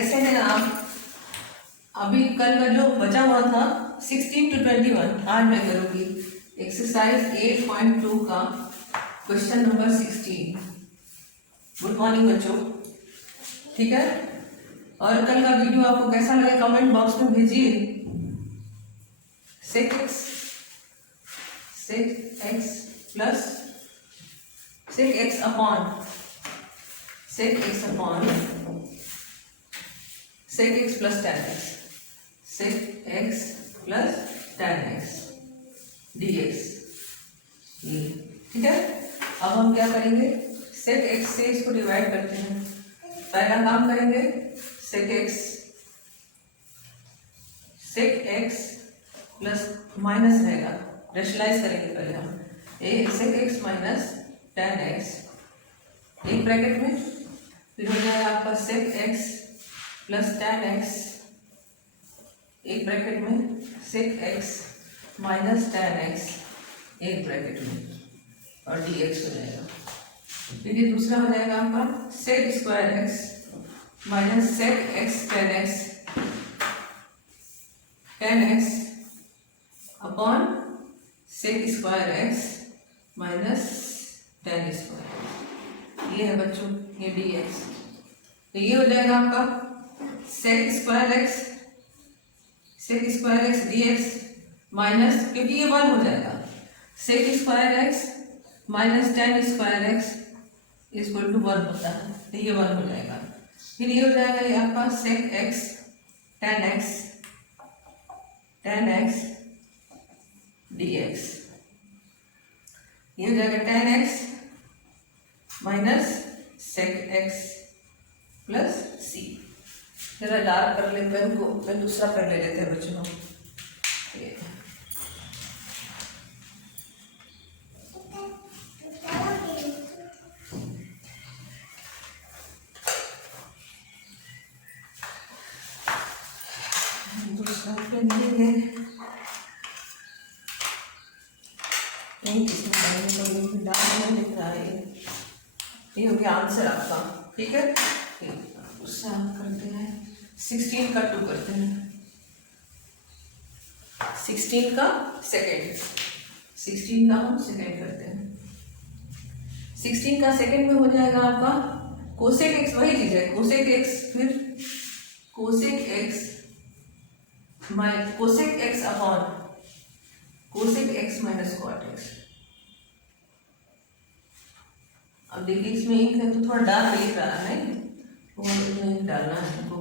कैसे हैं आप? अभी कल का जो बचा हुआ था 16 to 21 आज मैं करूँगी एक्सरसाइज 8.2 का क्वेश्चन नंबर 16। गुड मॉर्निंग बच्चों, ठीक है। और कल का वीडियो आपको कैसा लगा कमेंट बॉक्स में भेजिए। 6x plus 6x upon 6x plus 10x 6x plus 10x dx, ये ठीक है। अब हम क्या करेंगे, sec x से इसको डिवाइड करते हैं। पहला काम करेंगे sec x प्लस माइनस रहेगा, रेशनलाइज करेंगे पहले हम sec x माइनस 10x एक ब्रैकेट में, फिर हो जाएगा आपका sec x प्लस 10x एक ब्रैकेट में, sec x माइनस 10x एक ब्रैकेट में, और dx हो जाएगा। फिर ये दूसरा हो जाएगा आपका sec square x minus sec x 10x upon sec square x minus 10 square, ये है बच्चों ये dx। तो ये हो जाएगा आपका sec square x dx minus, क्योंकि ये 1 हो जाएगा, sec square x minus 10 square x equal to 1 होता है, तो ये 1 हो जाएगा। फिर ये हो जाएगा ये आपका sec x 10x dx, ये हो जाएगा 10x minus sec x plus c। जरा डार्क कर लेते हैं इनको, पेन दूसरा पेन ले लेते हैं बच्चों। दूसरा पेन लेंगे, इसमें डालने लिख रहा है, ये हो गया आंसर आपका, ठीक है। उससे हम करते हैं 16 का 2 करते हैं, 16 का सेकेंड हम सेकेंड करते हैं। 16 का सेकेंड में हो जाएगा आपका कोसेक एक्स, वही चीज है कोसेक एक्स, फिर cosec x upon cosec x minus cot x. अब देखिए इसमें इंक है तो थोड़ा डार्क लिख रहा है, तो इसमें डालना है हमको।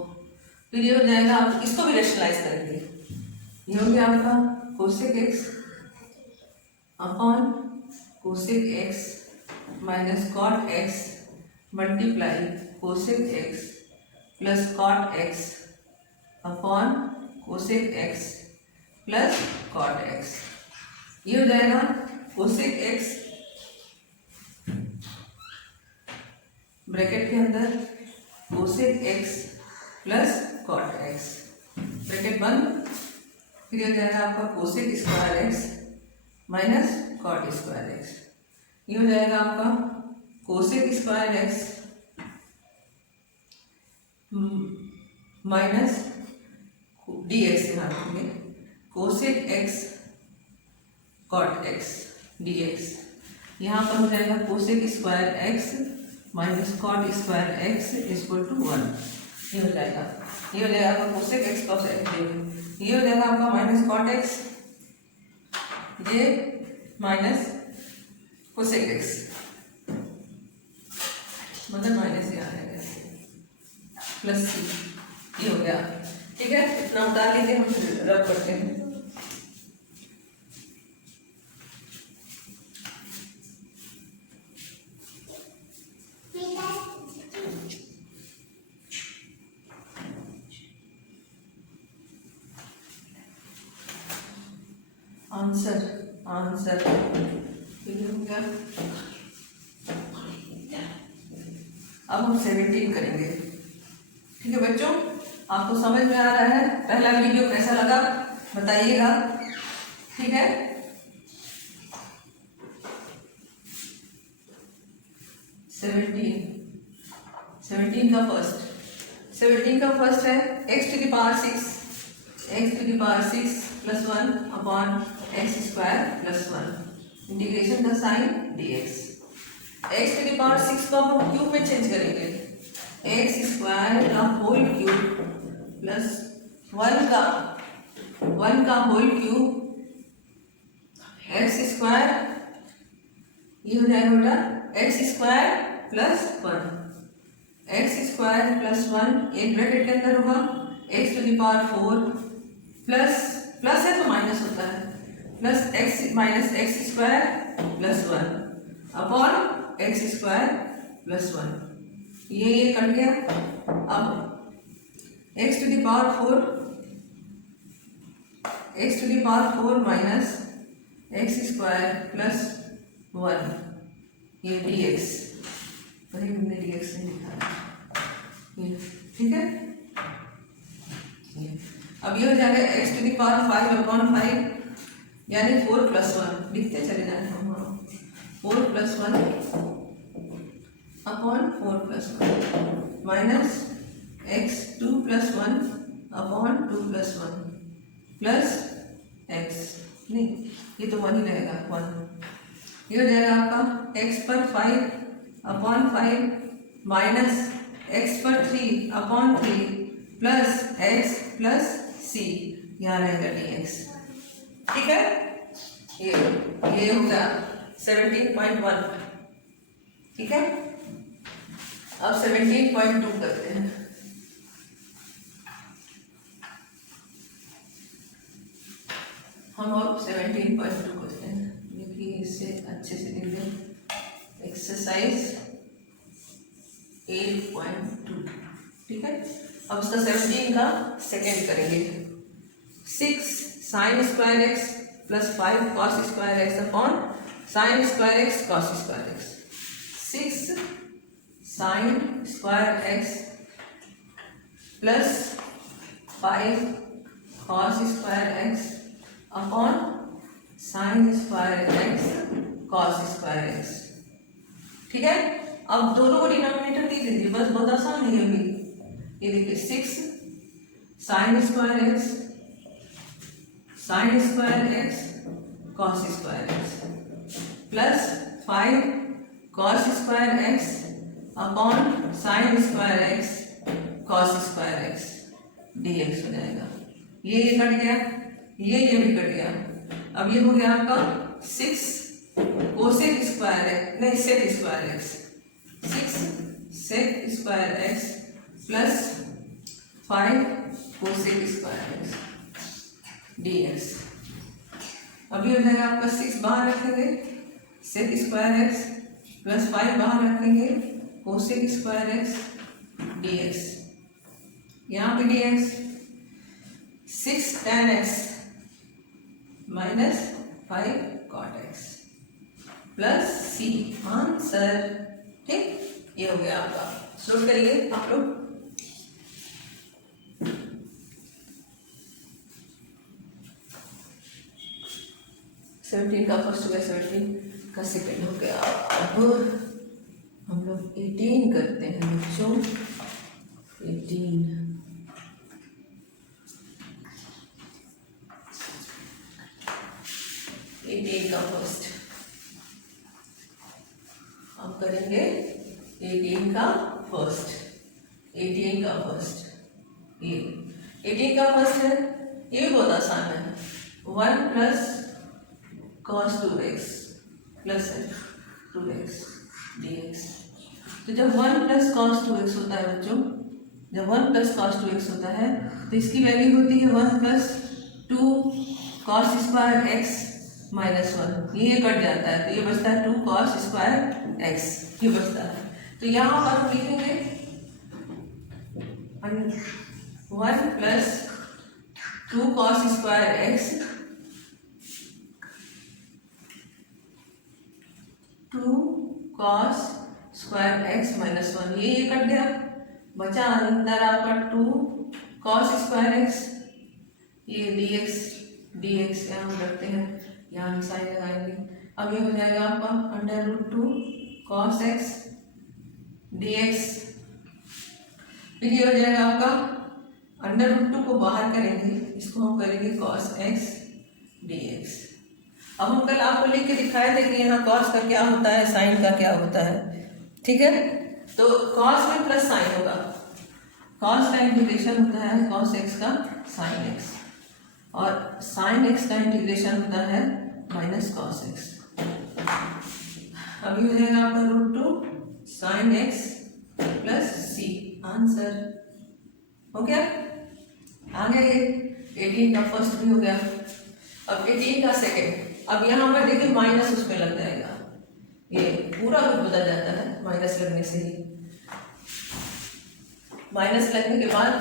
फिर ये हो जाएगा, आप इसको भी रेशनलाइज करेंगे, ये हो गया आपका cosec x upon cosec x minus cot x multiply cosec x plus cot x upon cosec x plus cot x. ये हो जाएगा कोसेक एक्स ब्रैकेट के अंदर cosec x plus cot x bracket बंद, फिर हो जाएगा आपका cosec square x minus cot square x. ये हो जाएगा आपका cosec square x minus dx से भागेंगे cosec x cot x dx। यहाँ पर हो जाएगा cosec square x minus cot square x equal to 1। ये हो जाएगा, ये हो जाएगा आपका कोसेक एक्स कॉस एक्स, ये हो जाएगा आपका माइनस कॉट एक्स ये माइनस कोसेक एक्स, मतलब माइनस ये आ जाएगा प्लस सी, ये हो गया, ठीक है। इतना उतार लीजिए, हम रब करते हैं। आंसर हो गया। अब हम 17 करेंगे, ठीक है बच्चों। आपको समझ में आ रहा है? पहला वीडियो कैसा लगा बताइएगा, ठीक है। 17 का फर्स्ट 17 का फर्स्ट है x to the power 6 plus 1 upon x square plus 1 integration का sign dx। x to the power 6 को अब हम क्यूब में चेंज करेंगे, एक्स स्क्वायर का होल क्यूब प्लस 1 का होल क्यूब एक्स स्क्वायर, ये हो जाएगा बेटा x square plus 1, x square plus 1 एक ब्रैकेट के अंदर होगा x to the power 4 plus है तो माइनस होता है, plus x minus x square plus 1 upon x square plus 1, ये कट गया। अब x to the power 4 minus x square plus 1, ये dx, वही हमने dx नहीं लिखा, ठीक है। अब ये हो जाएगा x to the power 5 upon 5 यानी 4 प्लस 1, लिखते चले जाए हम, 4 plus 1 upon 4 plus 1 minus x 2 plus 1 upon 2 plus 1 plus x, नहीं ये तो 1 ही रहेगा 1, ये हो जाएगा आपका x पर 5 अपॉन 5 माइनस x पर 3 upon 3 plus x plus c, यहाँ रहेगा dx, ठीक है। ये हो गया 17.1, ठीक है। अब 17.2 करते हैं। हम अब 17.2 करते हैं, देखिए इससे अच्छे से लिख दें, एक्सरसाइज 8.2, ठीक है। अब उसका 17 का सेकेंड करेंगे, 6 sign square x plus 5 cos square x upon sine square x cos square x, 6 sign square x plus 5 cos square x upon sine square x cos square x, ठीक है। अब दोनों को डिनोमिनेटर दे दीजिए, बस बहुत आसान है ये भी। ये देखिए 6 sign square x cos square x plus 5 cos square x upon sine square x cos square x dx हो जाएगा। ये कट गया, ये भी कट गया। अब ये हो गया आपका 6 कोसेक स्क्वायर एक्स, नहीं sec square x, 6 sec square x plus 5 cosec square x dx। अभी हो जाएगा आपका 6 बाहर रखेंगे, सेक स्क्वायर एक्स प्लस 5 बाहर रखेंगे, कोसेक स्क्वायर एक्स dx, यहाँ पे dx 6 tan x minus 5 cot x plus c, answer, ठीक। ये हो गया आपका, सोल्व करिए आप लोग। सेवनटीन का फर्स्ट हो गया, 17 का सेकेंड हो गया। अब हम लोग 18 करते हैं बच्चों, 18 का फर्स्ट हम करेंगे, 18 का फर्स्ट, ये 18 का फर्स्ट है, ये भी बहुत आसान है, 1 plus cos 2x plus 2x dx। तो जब 1 प्लस cos 2x होता है बच्चों, जब 1 प्लस cos 2x होता है तो इसकी वैल्यू होती है 1 plus 2 cos square x minus 1, ये कट जाता है तो ये बचता है 2 cos स्क्वायर x, ये बचता है। तो यहाँ पर हम लिखेंगे 1 plus 2 cos square x 2 cos square x minus 1, ये कट गया, बचा अंदर आपका 2 cos स्क्वायर x, ये dx यहाँ हम रखते हैं, यहाँ हम साइन लगाएंगे। अब ये हो जाएगा आपका under root 2 cos x dx फिर ये हो जाएगा आपका अंडर रूट 2 को बाहर करेंगे, इसको हम करेंगे cos x dx। अब हम कल आपको लिख के दिखाए थे कि यहाँ cos का क्या होता है, साइन का क्या होता है, ठीक है। तो cos में प्लस साइन होगा, cos का इंटीग्रेशन होता है cos x का sin x, और sin x का इंटीग्रेशन होता है माइनस cos x। अभी हो जाएगा आपका √2 sin x plus c, answer हो गया। आगे 18 का फर्स्ट भी हो गया। अब 18 का सेकेंड, अब यहाँ पर देखिए माइनस उसमें लग जाएगा, ये पूरा रूप बदल जाता है माइनस लगने से ही। माइनस लगने के बाद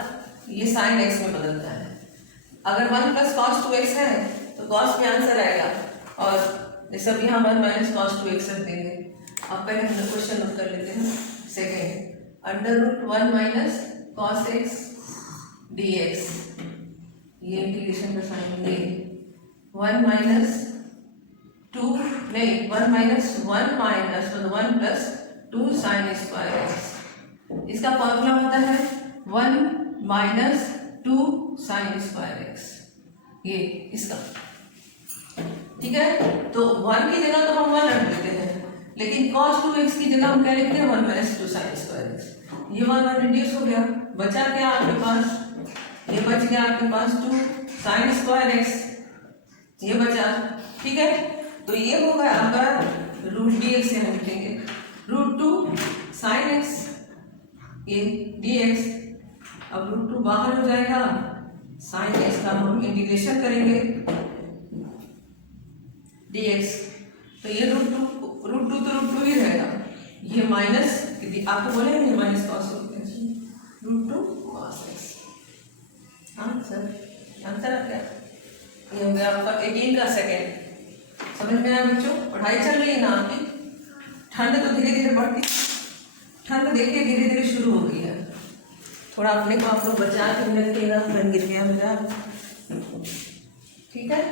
ये साइन एक्स में बदलता है। अगर 1 + cos 2x है तो cos में आंसर आएगा, और जैसे अब यहाँ 1 - cos 2x रख देंगे। अब पहले हम क्वेश्चन नोट कर लेते हैं। सेकेंड, √1 - cos x dx, ये इंटीग्रेशन का साइन, ये 1 - 2 नहीं 1 - 1 + 2 sin स्क्वायर x। इसका फॉर्मूला होता है 1 - 2 sin स्क्वायर x, ये इसका, ठीक है। तो 1 की जगह तो हम 1 रख देते हैं, लेकिन cos 2x की जगह हम क्या लिखते हैं 1 - 2 sin स्क्वायर x। ये 1 रिड्यूस हो गया, बचा क्या आपके पास, ये बच गया आपके पास 2 sin स्क्वायर x, ये बचा, ठीक है। तो ये होगा आपका √dx से हम लिखेंगे √2 sin x, ये dx। अब √2 बाहर हो जाएगा, sin x का हम इंटीग्रेशन करेंगे dx, तो ये √2 तो √2 ही रहेगा, ये माइनस, आपको बोले नहीं minus cos √2 cos x, answer आ गया। ये हो गया आपका 18 का सेकेंड। समझ में आया बच्चों? पढ़ाई चल रही है ना आपकी? ठंड तो धीरे धीरे बढ़ती, ठंड देखिए धीरे धीरे शुरू हो गई है। थोड़ा अपने को आप लोग बचा के रखिएगा, पेन गिर गया मेरा, ठीक है।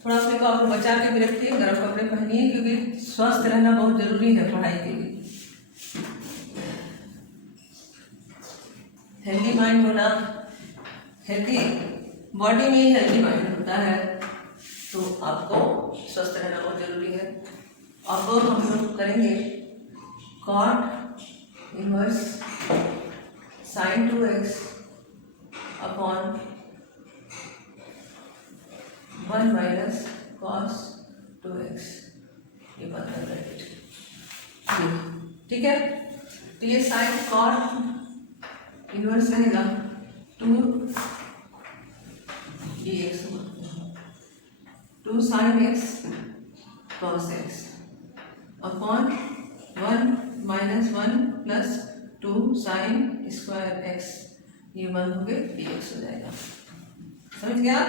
थोड़ा अपने को आप लोग बचा के भी रखिए, गर्म कपड़े पहनिए, क्योंकि स्वस्थ रहना बहुत जरूरी है पढ़ाई के लिए। हेल्दी माइंड होना, हेल्दी बॉडी में ही हेल्दी माइंड होता है, तो आपको स्वस्थ रहना बहुत जरूरी है। अब हम लोग करेंगे cot inverse sin 2x upon 1 - cos 2x, ये बात है ब्रैकेट, ठीक है। तो ये साइन cot इनवर्स रहेगा 2 dx होगा, 2 sin x cos x upon 1 - 1 + 2 sin square x, ये 1 हो गए dx हो जाएगा, समझ गया।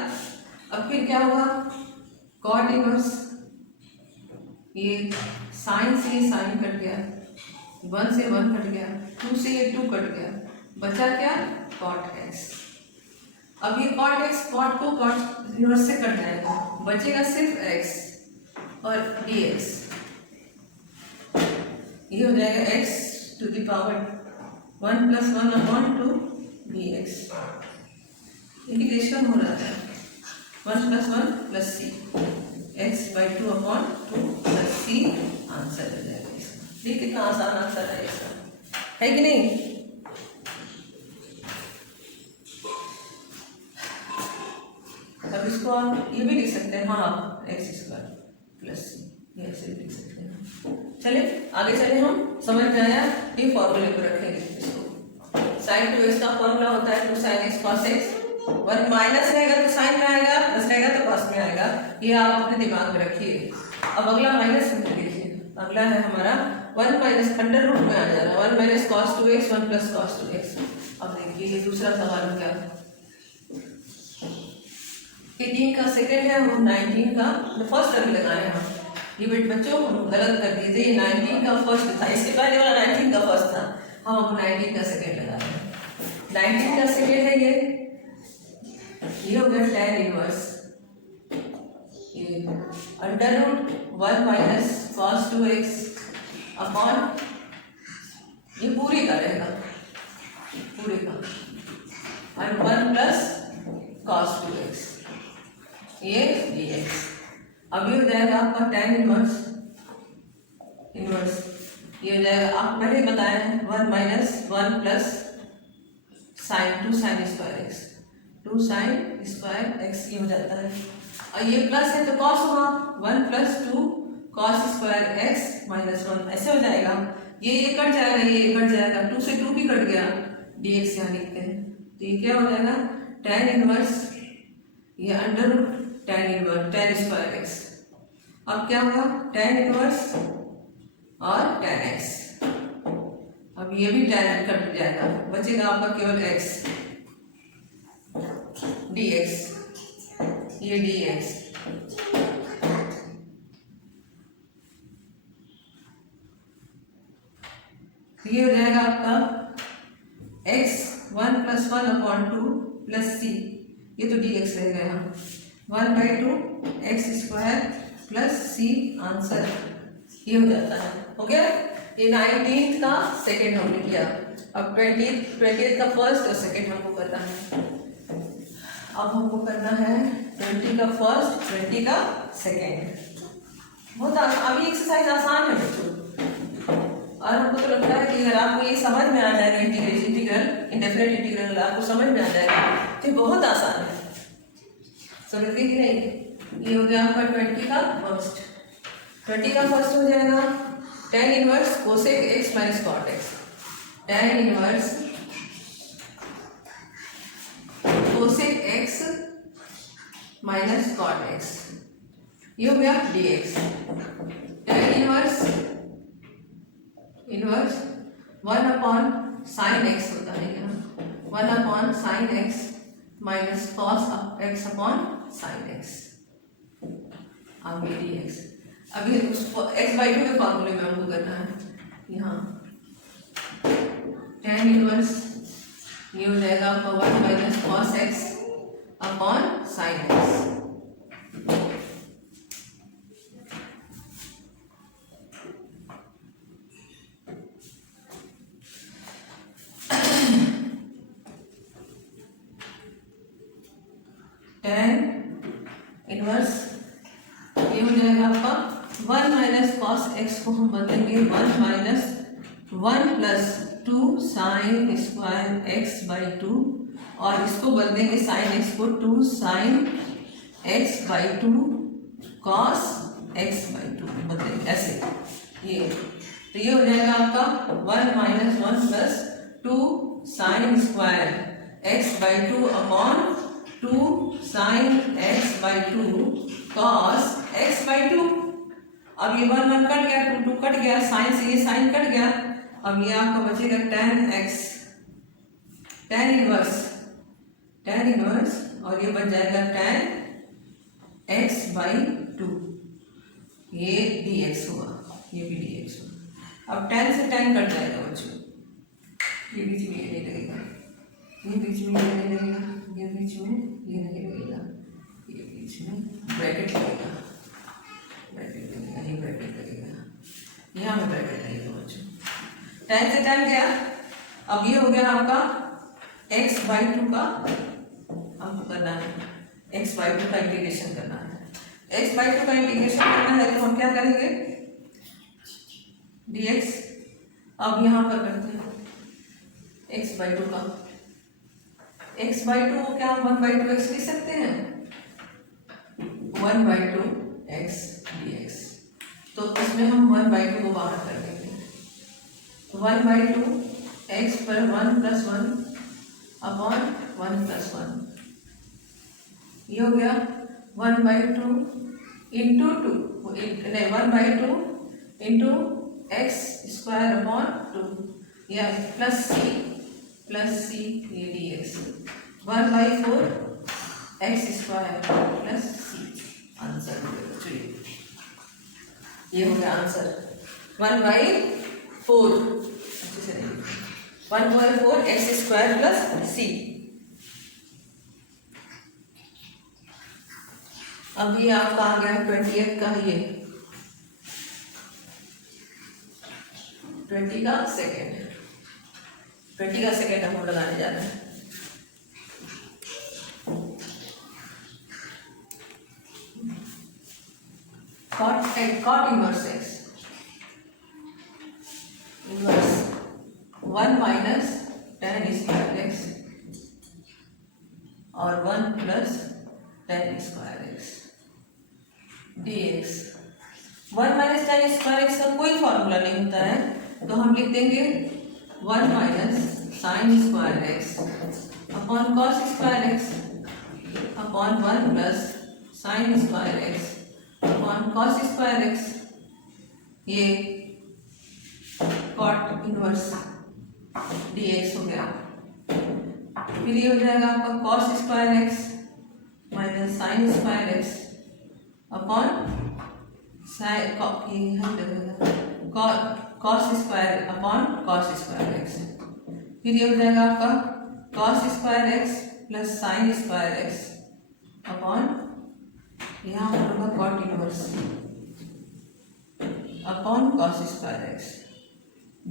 अब फिर क्या होगा, cot इनवर्स, ये साइन से साइन कट गया, 1 से 1 कट गया, 2 से ये 2 कट गया, बचा क्या cot x। अब ये cot x cot को cot इनवर्स से कट जाएगा, बचेगा सिर्फ x और dx, ये हो जाएगा x⁴ 1 + 1/2 dx। इंटीग्रेशन हो रहा है 1 + 1 + c, x/2/2 + c, आंसर हो जाएगा इसका। ठीक, कितना आसान आंसर है इसका, है कि नहीं। अब इसको आप ये भी लिख सकते हैं, हाँ x² + c, ये ऐसे भी लिख सकते हैं। चले आगे चले, हम समझ में आया, ये फॉर्मूले को रखेंगे इसको। sin 2x का फॉर्मूला होता है 2 sin x cos x, 1 minus रहेगा तो साइन में आएगा, प्लस रहेगा तो कॉस में आएगा, ये आप अपने दिमाग में रखिए। अब अगला माइनस में देखिए, अगला है हमारा 1 - अंडर रूट में आ जा रहा है 1 - cos 2x 1 + cos 2x। अब देखिए ये दूसरा सवाल हो गया, 18 का सेकेंड है, हम 19 का फर्स्ट अभी लगाए हैं हम। ये बच्चों हम गलत कर दिए थे, ये 19 का फर्स्ट था, इसके पहले वाला 19 का फर्स्ट था, हम अब 19 का सेकेंड लगा रहे हैं। 19 का सेकेंड है ये हो गया tan इनवर्स, ये √1 - cos 2x अपॉन ये पूरी का रहेगा, पूरे का, और 1 प्लस cos 2x, ये dx। अब ये हो जाएगा आपका tan इनवर्स, ये हो जाएगा, आप पहले बताए हैं 1 minus 1 plus sign 2 sign square x, 2 sign square x, ये हो जाता है। और ये प्लस है तो कॉस होगा, 1 plus 2 cos square x minus 1, ऐसे हो जाएगा। ये कट जाएगा, ये कट जाएगा, 2 से 2 भी कट गया, dx यहाँ लिखते हैं, तो ये क्या हो जाएगा tan इनवर्स, ये under tan inverse tan square x. अब क्या होगा tan इनवर्स और tan x, अब ये भी tan कट जाएगा, बचेगा आपका केवल x, dx, ये dx, ये हो जाएगा आपका x 1 प्लस 1 अपॉन 2 प्लस सी, ये तो dx रहेगा यहाँ, 1/2 x स्क्वायर प्लस सी, आंसर ये हो जाता है। हो गया, ये 19th का सेकेंड हमने किया। अब 20th का फर्स्ट और सेकेंड हमको करना है। अब हमको करना है 20 का फर्स्ट, 20 का सेकेंड। बहुत अभी एक्सरसाइज आसान है बच्चों, और हमको तो लगता है कि अगर आपको ये समझ में आ जाएगा, इंटीग्रल इंडेफिनिट इंटीग्रल आपको समझ में आ जाएगा तो बहुत आसान है, समझ गए कि नहीं। ये हो गया आपका 20 का फर्स्ट। 20 का फर्स्ट हो जाएगा tan inverse cosec x minus cot x, tan inverse cosec x minus cot x, ये हो गया dx। tan इनवर्स 1 अपॉन साइन x होता है यहाँ, 1 upon sine x minus cos x upon sine x, अब ये dx। अभी x/2 के फॉर्मूले में हमको करना है, यहाँ tan इनवर्स, ये हो जाएगा आपका 1 minus cos x upon sine x, tan inverse, ये हो जाएगा आपका 1 माइनस कॉस एक्स को हम बदलेंगे 1 minus 1 plus 2 sign square x by 2, और इसको बदलेंगे साइन एक्स को 2 sine x by 2 cos x by 2 बदलेंगे ऐसे, ये तो ये हो जाएगा आपका 1 minus 1 plus 2 sign square x by 2 upon 2 sine x by 2 cos x by 2। अब ये 1 1 कट गया, 2 2 कट गया, साइन से ये साइन कट गया, अब ये आपका बचेगा tan x, tan इनवर्स, और ये बन जाएगा tan x बाई 2, ये dx होगा, ये भी dx होगा। अब tan से tan कट जाएगा बच्चों, ये बीच में ये नहीं लगेगा, ये बीच में ये नहीं लगेगा, ये बीच में ये नहीं लगेगा, ये बीच में ब्रैकेट लगेगा, ब्रैकेट लगेगा, ये ब्रैकेट लगेगा, यहाँ में ब्रैकेट लगेगा बच्चों। tan से tan गया, अब ये हो गया आपका x/2 का, हमको करना है x/2 का इंटीग्रेशन करना है। x/2 का इंटीग्रेशन करना है तो हम क्या करेंगे, dx, अब यहाँ पर करते हैं x/2 का, x/2 को क्या हम 1/2 x लिख सकते हैं, 1/2 x dx, तो इसमें हम 1/2 को बाहर कर देंगे, तो 1/2 x पर 1 प्लस 1 अपॉन 1 प्लस 1, ये हो गया 1/2 इंटू 2, नहीं 1/2 इंटू एक्स स्क्वायर अपॉन 2, या प्लस सी ये dx, 1/4 एक्स स्क्वायर प्लस सी, आंसर हो गया, ये हो गया आंसर 1/4, अच्छे से देखिए 1/4 एक्स स्क्वायर प्लस सी। अब ये आपका आ गया 20th का, ये 20 का सेकेंड, 20 का सेकेंड हम लगाने जा रहे हैं। cot inverse x inverse 1 minus tan square x और 1 plus tan square x dx। 1 minus tan square x का कोई फॉर्मूला नहीं होता है, तो हम लिख देंगे 1 minus sine square x upon cos square x upon 1 plus sine square x upon cos square x। ये कॉट इनवर्स dx हो गया। फिर ये हो जाएगा आपका cos square x minus sine square x upon cos square upon cos square x। फिर ये हो जाएगा आपका cos square x plus sine square x upon यहाँ पर होगा cot inverse upon cos square x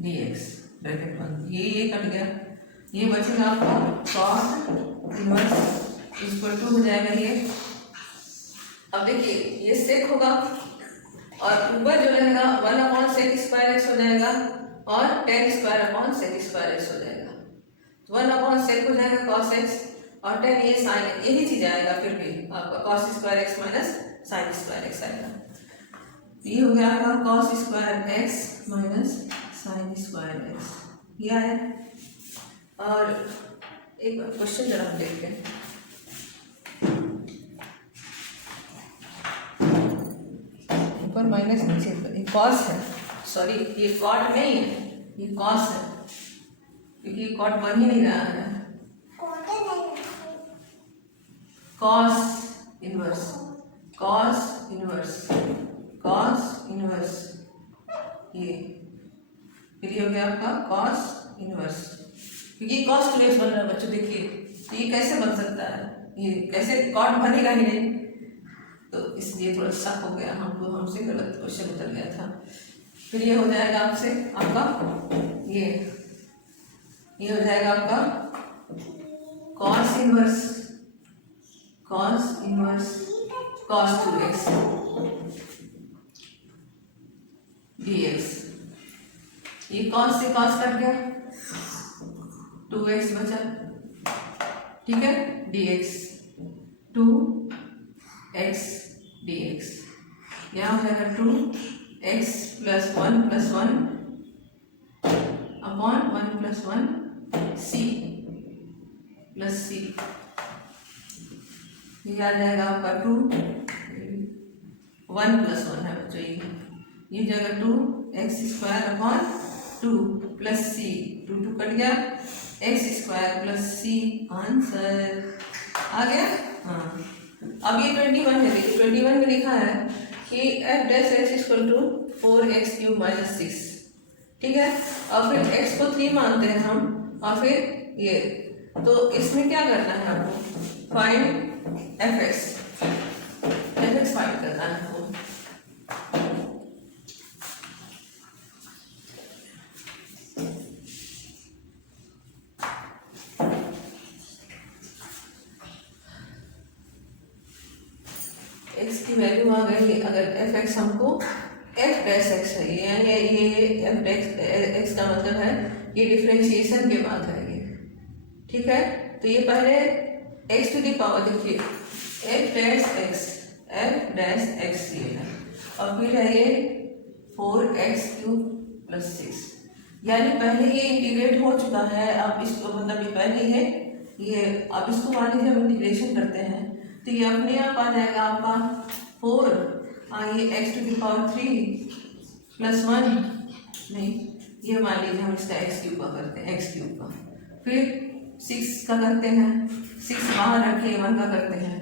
dx bracket बंद। ये कट गया, ये बचेगा आपका कॉट इनवर्स इक्वल टू हो जाएगा ये। अब देखिए ये सेक होगा और ऊपर जो रहेगा 1 अपॉन सेक स्क्वायर एक्स हो जाएगा और tan square upon sec square x हो जाएगा। तो 1 अपॉन सेक हो जाएगा कॉस एक्स और tan ये साइन, यही चीज आएगा। फिर भी आपका cos square x minus sine square x आएगा। ये हो गया आपका cos square x minus sine square x, यह है। और एक क्वेश्चन जरा हम देखते हैं। ऊपर माइनस नीचे ये कॉस है, सॉरी ये कॉट नहीं है, ये कॉस है क्योंकि ये कॉट बन ही नहीं रहा है। Cos inverse cos inverse cos inverse ये, फिर ये हो गया आपका कॉस इनवर्स, क्योंकि कॉस टू एक्स बन रहा है बच्चों। देखिए तो ये कैसे बन सकता है, ये कैसे कॉट बनेगा ही नहीं, तो इसलिए थोड़ा शक हो गया हमको, हमसे गलत क्वेश्चन उतर गया था। फिर ये हो जाएगा आपसे आपका ये हो जाएगा आपका cos inverse cos 2x dx। ये कॉस से कॉस कट गया, 2x बचा, ठीक है, dx 2x dx। यहाँ हो जाएगा 2x plus 1 plus 1 upon 1 plus 1 c plus c। ये आ जाएगा आपका 2 1 प्लस 1 है बच्चों, ये जाएगा 2x square upon 2 plus c, 2 cut गया, x square plus c। Answer आ गया। हाँ, अब ये 21 है, देखिए 21 में लिखा है कि f dash x equal to 4x cube minus 6, ठीक है। और फिर x को 3 मानते हैं हम, और फिर ये, तो इसमें क्या करना है आपको, फाइंड fx फाइंड करना है आपको। x की वैल्यू आ गई, अगर fx हमको f डैश x है, यानी ये f डैश x का मतलब है ये डिफरेंशिएशन के बाद है ये, ठीक है। तो ये पहले x टू दी पावर, देखिए f डैश x ये है, और फिर है ये 4x क्यूब प्लस 6, यानी पहले ये इंटीग्रेट हो चुका है। अब इसको मतलब ये पहले है ये, अब इसको मान लीजिए हम इंटीग्रेशन करते हैं तो ये अपने आप आ जाएगा आपका 4, ये x to the power 3 plus 1, नहीं ये मान लीजिए हम इसका x क्यूब का करते हैं, x क्यूब का, फिर 6 का करते हैं, 6 बाहर रखे 1 का करते हैं।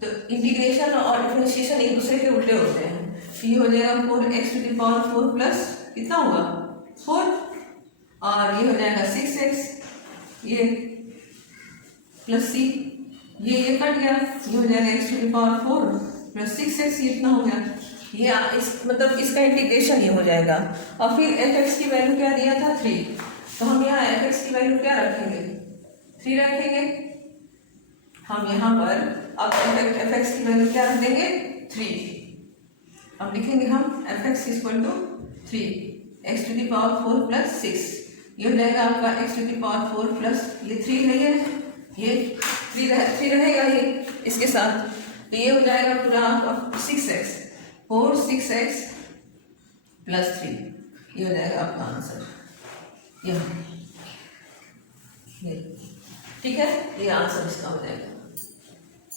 तो इंटीग्रेशन और डिफरेंशिएशन एक दूसरे के उल्टे होते हैं। तो ये हो जाएगा 4x to the power 4 plus कितना हुआ 4, और ये हो जाएगा 6x ये प्लस c, ये कट गया, ये हो जाएगा x to the power 4 plus 6x, ये इतना हो गया। ये इस मतलब इसका इंटीग्रेशन ये हो जाएगा। और फिर fx की वैल्यू क्या दिया था 3, तो हम यहाँ एफ एक्स की वैल्यू क्या रखेंगे, 3 रखेंगे। हम यहाँ पर अब एफ एक्स की वैल्यू क्या रख देंगे, 3। अब लिखेंगे हम f x equal to 3 x to the power 4 plus 6। ये हो जाएगा आपका x to the power 4 plus ये 3 नहीं है, ये 3 रहेगा ये इसके साथ, तो ये हो जाएगा पूरा आपका 6x 4 6x प्लस 3। ये हो जाएगा आपका आंसर, ये ठीक है, ये आंसर इसका हो जाएगा।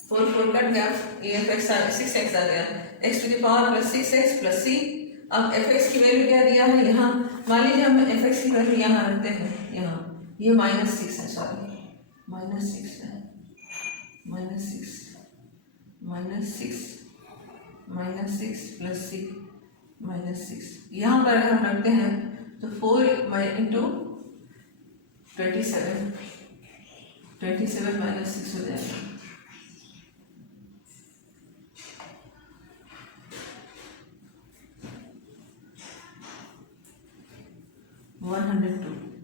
4 4 कट गया, ये एफ एक्स 6x आ गया, x to the power plus 6x plus c। अब एफ एक्स की वैल्यू क्या दिया है यहाँ, मान लीजिए हम एफ एक्स की वैल्यू यहाँ रखते हैं, यहाँ ये -6 है, सॉरी -6 है, -6 प्लस c -6 यहाँ पर हम रखते हैं तो 4 इंटू 27 -6 हो जाएगा।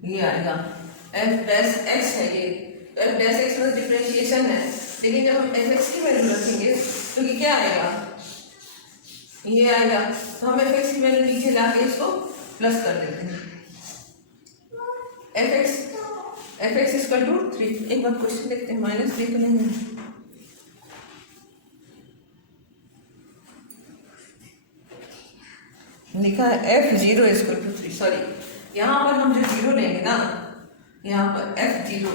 ये आएगा एफ डैश एक्स है ये, तो एफ डैश एक्स में डिफरेंशिएशन है, लेकिन जब हम एफ एक्स की वैल्यू रखेंगे तो ये क्या आएगा, ये आएगा। तो हम एफ एक्स की वैल्यू नीचे लाके इसको प्लस कर देते हैं। F x equal to 3। एक बार क्वेश्चन देखते हैं, -3 तो नहीं है, लिखा है f0 इक्वल टू 3। सॉरी, यहाँ पर हम जो 0 लेंगे ना, यहाँ पर f0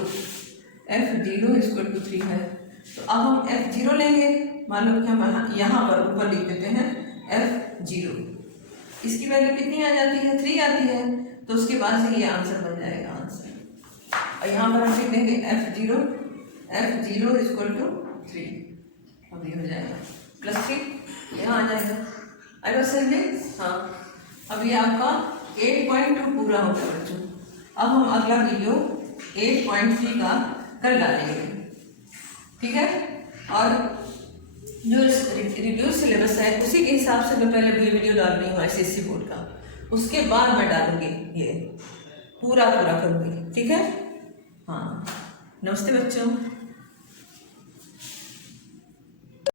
इक्वल टू 3 है, तो अब हम f0 लेंगे। मान लो कि हम यहाँ पर ऊपर लिख देते हैं f0, इसकी वैल्यू कितनी आ जाती है, 3 आती है, तो उसके बाद से ये आंसर बन जाएगा आंसर। और यहाँ पर हम लिख देंगे f0 इक्वल टू 3, अब ये हो जाएगा प्लस 3 यहाँ आ जाएगा। अगर सही, हाँ, अब ये आपका 8.2 पूरा हो गया बच्चों। अब हम अगला वीडियो 8.3 का कर डालेंगे, ठीक है। और जो रिड्यूस सिलेबस है उसी के हिसाब से मैं पहले वीडियो डाल रही हूँ SSC बोर्ड का, उसके बाद मैं डालूंगी, ये पूरा करूँगी, ठीक है। हाँ, नमस्ते बच्चों।